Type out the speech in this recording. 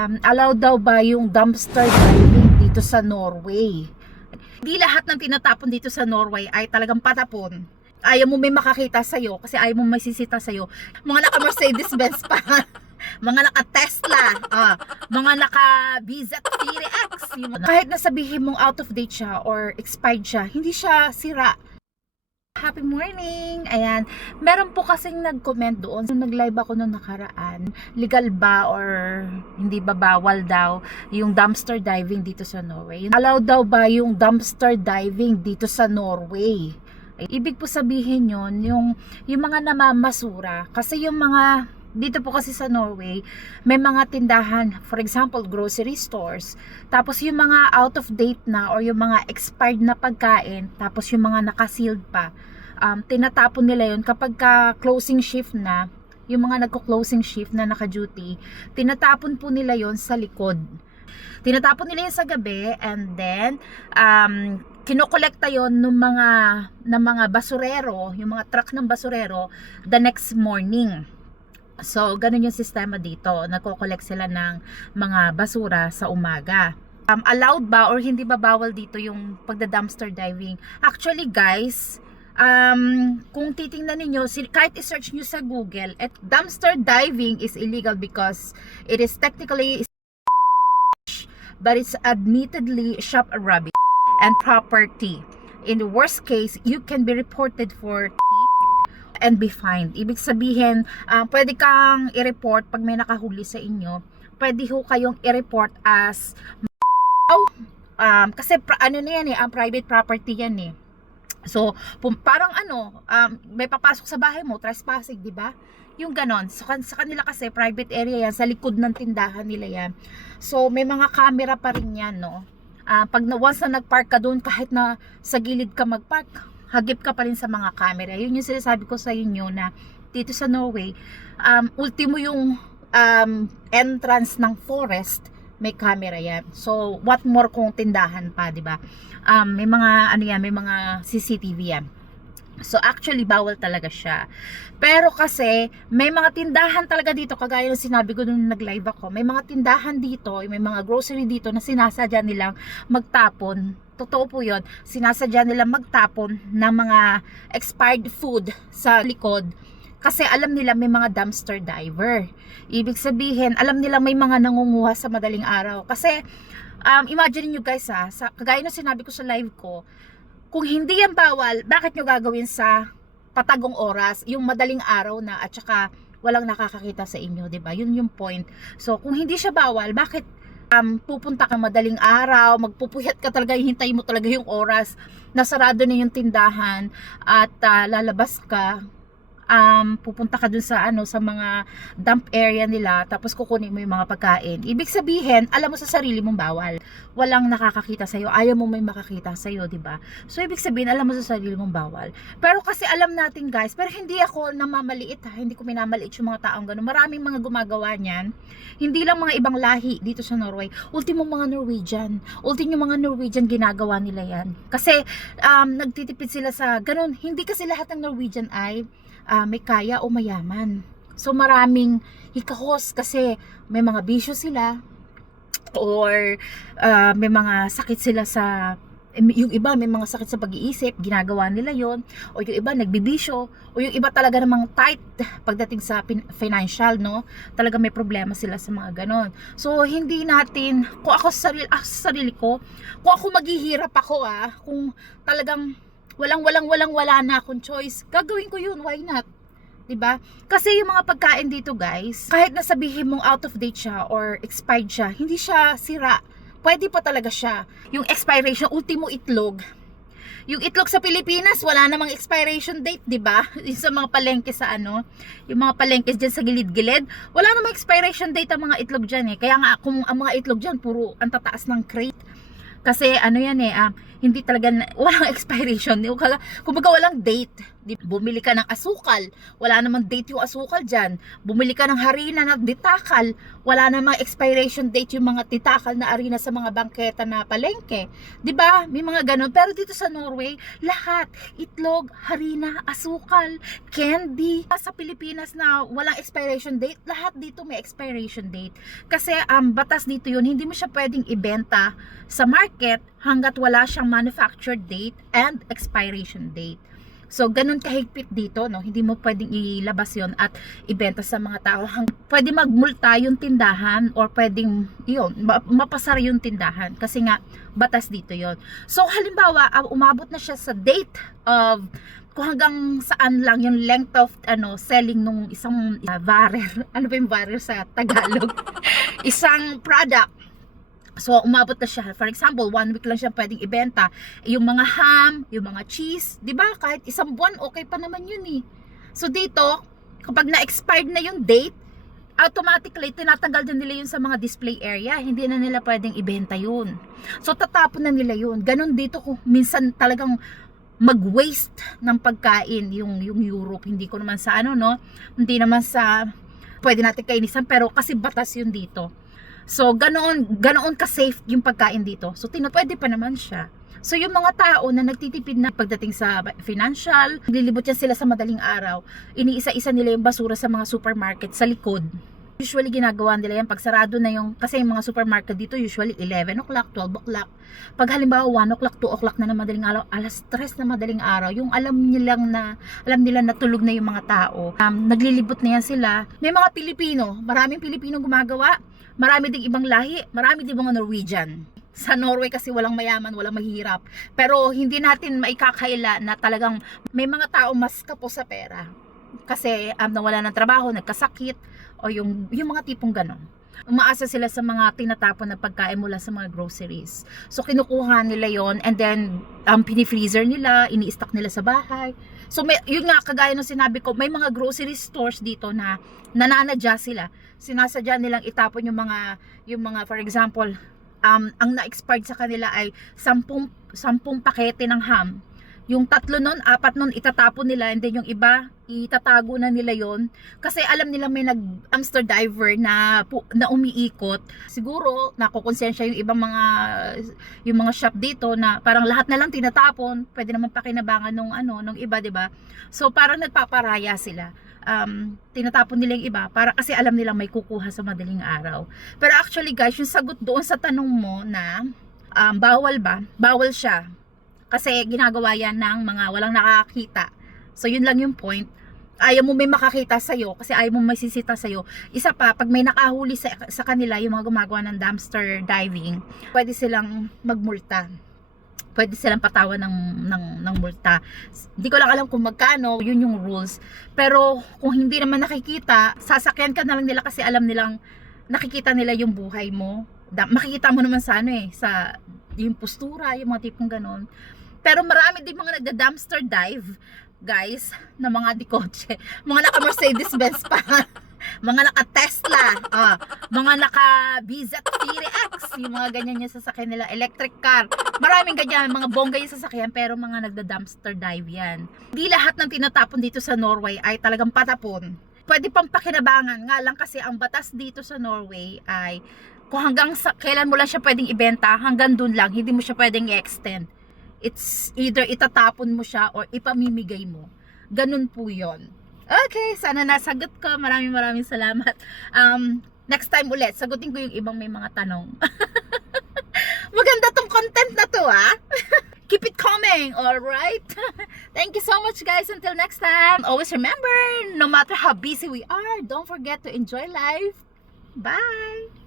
Allow daw ba yung dumpster diving dito sa Norway? Hindi lahat ng tinatapon dito sa Norway ay talagang patapon. Ayaw mo may makakita sa'yo kasi ayaw mo may sisita sa'yo. Mga naka Mercedes Benz pa. Mga naka Tesla, mga naka BZ4X. Kahit nasabihin mong out of date siya or expired siya, hindi siya sira. Happy morning! Ayan, meron po kasing nag-comment doon. Nag-live ako noong nakaraan. Legal ba or hindi ba bawal daw yung dumpster diving dito sa Norway? Allow daw ba yung dumpster diving dito sa Norway? Ibig po sabihin yun, yung mga namamasura. Kasi yung mga dito po kasi sa Norway, may mga tindahan, for example, grocery stores. Tapos yung mga out of date na or yung mga expired na pagkain, tapos yung mga naka-sealed pa, tinatapon nila yun kapag closing shift na, yung mga nagko-closing shift na naka-duty, tinatapon po nila yon sa likod. Tinatapon nila yun sa gabi and then kinokolekta yon ng mga basurero, yung mga truck ng basurero the next morning. So, ganun yung sistema dito. Nagko-collect sila ng mga basura sa umaga. Allowed ba or hindi ba bawal dito yung pagda-dumpster diving? Actually, guys, kung titingnan ninyo, kahit i-search nyo sa Google, dumpster diving is illegal because it is technically but it's admittedly shop rubbish and property. In the worst case, you can be reported for and be fined. Ibig sabihin, pwede kang i-report pag may nakahuli sa inyo. Pwede ho kayong i-report as kasi ano na yan private property yan eh. So, parang may papasok sa bahay mo, trespassing, di ba? Yung ganon. So, sa kanila kasi private area yan, sa likod ng tindahan nila yan. So, may mga camera pa rin yan, no? Pag once na nagpark ka doon, kahit na sa gilid ka magpark, hagip ka pa rin sa mga camera. Yun yung sinasabi ko sa inyo na dito sa Norway, ultimo yung entrance ng forest, may camera yan. So, what more kung tindahan pa, di ba? May mga, may mga CCTV yan. So, actually, bawal talaga siya. Pero kasi, may mga tindahan talaga dito, kagaya ng sinabi ko nung nag-live ako, may mga tindahan dito, may mga grocery dito na sinasadya nilang magtapon. Totoo po yun, sinasadya nilang magtapon ng mga expired food sa likod kasi alam nila may mga dumpster diver. Ibig sabihin, alam nila may mga nangunguha sa madaling araw. Kasi, imagine nyo guys kagaya ng sinabi ko sa live ko, kung hindi yan bawal, bakit nyo gagawin sa patagong oras, yung madaling araw na at saka walang nakakakita sa inyo, 'di ba? Yun yung point. So, kung hindi siya bawal, bakit pupunta ka madaling araw, magpupuyat ka talaga, hintay mo talaga yung oras, nasarado na yung tindahan at lalabas ka, pupunta ka dun sa sa mga dump area nila, tapos kukunin mo yung mga pagkain. Ibig sabihin, alam mo sa sarili mong bawal. Walang nakakakita sa iyo, ayaw mo may makakita sa iyo, 'di ba? So ibig sabihin, alam mo sa sarili mong bawal. Pero kasi alam natin, guys, pero hindi ako namamaliit hindi ko minamaliit yung mga taong ganun. Maraming mga gumagawa niyan. Hindi lang mga ibang lahi dito sa Norway. Ultimo mga Norwegian. Ultimo mga Norwegian ginagawa nila 'yan. Kasi nagtitipid sila sa ganun. Hindi kasi lahat ng Norwegian ay may kaya o mayaman. So maraming hikahos kasi may mga bisyo sila or may mga sakit sila sa yung iba may mga sakit sa pag-iisip, ginagawa nila yon, o yung iba nagbibisyo, o yung iba talaga namang tight pagdating sa financial, no? Talaga may problema sila sa mga ganon. So hindi natin, kung ako sa sarili ko, kung ako maghihirap ako kung talagang wala na akong choice, gagawin ko yun, why not? Diba? Kasi yung mga pagkain dito, guys, kahit nasabihin mong out of date siya or expired siya, hindi siya sira. Pwede pa talaga siya. Yung expiration, ultimo itlog. Yung itlog sa Pilipinas, wala namang expiration date, diba? Yung sa mga palengke sa yung mga palengke dyan sa gilid-gilid, wala namang expiration date ang mga itlog dyan eh. Kaya nga, kung ang mga itlog dyan, puro ang tataas ng crate. Kasi yan hindi talaga, walang expiration. Kumbaga walang date. Bumili ka ng asukal, wala namang date yung asukal dyan. Bumili ka ng harina na ditakal, wala namang expiration date yung mga titakal na harina sa mga bangketa na palengke. 'Di ba? May mga ganun. Pero dito sa Norway, lahat, itlog, harina, asukal, candy. Sa Pilipinas na walang expiration date, lahat dito may expiration date. Kasi batas dito yun, hindi mo siya pwedeng ibenta sa market hanggat wala siyang manufactured date and expiration date. So, ganun kahigpit dito, no? Hindi mo pwedeng ilabas yon at ibenta sa mga tao. Pwede magmulta yung tindahan or pwedeng, yun, mapasara yung tindahan. Kasi nga, batas dito yon. So, halimbawa, umabot na siya sa date of kung hanggang saan lang yung length of selling nung isang barrel. Ano ba yung barrel sa Tagalog? Isang product. So, umabot na siya. For example, 1 week lang siya pwedeng ibenta. Yung mga ham, yung mga cheese, di ba? Kahit isang buwan, okay pa naman yun eh. So, dito, kapag na-expired na yung date, automatically, tinatanggal na nila yun sa mga display area. Hindi na nila pwedeng ibenta yun. So, tatapon na nila yun. Ganon dito kung minsan talagang mag-waste ng pagkain yung Europe. Hindi ko naman sa hindi naman sa pwede natin kainisan, pero kasi batas yun dito. So, ganoon ka-safe yung pagkain dito. So, pwede pa naman siya. So, yung mga tao na nagtitipid na pagdating sa financial, naglilibot yan sila sa madaling araw, iniisa-isa nila yung basura sa mga supermarket sa likod. Usually, ginagawa nila yan pag sarado na kasi yung mga supermarket dito, usually 11 o'clock, 12 o'clock. Pag halimbawa 1 o'clock, 2 o'clock na madaling araw, alas 3 na madaling araw, yung alam nila na tulog na yung mga tao. Naglilibot na yan sila. May mga Pilipino, maraming Pilipino gumagawa. Marami ding ibang lahi, marami ding mga Norwegian. Sa Norway kasi walang mayaman, walang mahirap. Pero hindi natin maikakaila na talagang may mga tao mas kapo sa pera. Kasi nawala ng trabaho, nagkasakit, o yung mga tipong ganon. Umaasa sila sa mga tinatapon na pagkain mula sa mga groceries. So kinukuha nila yon and then pinifreezer nila, ini-stock nila sa bahay. So yun nga, kagaya ng sinabi ko, may mga grocery stores dito na nananadya sila. Sinasadya nilang itapon yung mga for example, ang na-expired sa kanila ay 10 pakete ng ham. Yung 3 nun, 4 nun itatapon nila, and then yung iba itatago na nila yon kasi alam nila may dumpster diver na umiikot. Siguro nakokonsensya yung ibang mga shop dito na parang lahat na lang tinatapon, pwede naman pakinabangan nung iba, 'di ba? So parang nagpaparaya sila. Tinatapon nila yung iba para kasi alam nilang may kukuha sa madaling araw. Pero actually guys, yung sagot doon sa tanong mo na bawal ba? Bawal siya. Kasi ginagawa yan ng mga walang nakakita. So yun lang yung point. Ayaw mo may makakita sa'yo kasi ayaw mo may sisita sa'yo. Isa pa, pag may nakahuli sa kanila, yung mga gumagawa ng dumpster diving, pwede silang magmulta. Pwede silang patawan ng multa. Hindi ko lang alam kung magkano, yun yung rules. Pero kung hindi naman nakikita, sasakyan ka na lang nila kasi alam nilang nakikita nila yung buhay mo. Makikita mo naman sa sa yung postura, yung mga tipong ganon. Pero marami din mga nagda-dumpster dive, guys, na mga dikotse. Mga naka-Mercedes-Benz pa. Mga naka-Tesla. Mga naka-BZ-3X. Yung mga ganyan yung sasakyan nila. Electric car. Maraming ganyan. Mga bongga yung sasakyan. Pero mga nagda-dumpster dive yan. Hindi lahat ng tinatapon dito sa Norway ay talagang patapon. Pwede pang pakinabangan. Nga lang kasi ang batas dito sa Norway ay kung hanggang kailan mo lang siya pwedeng ibenta, hanggang dun lang. Hindi mo siya pwedeng i-extend. It's either itatapon mo siya or ipamimigay mo. Ganun po yon. Okay, sana nasagot ko. Maraming salamat. Next time ulit, sagutin ko yung ibang may mga tanong. Maganda tong content na to, Keep it coming, alright? Thank you so much, guys. Until next time, always remember, no matter how busy we are, don't forget to enjoy life. Bye!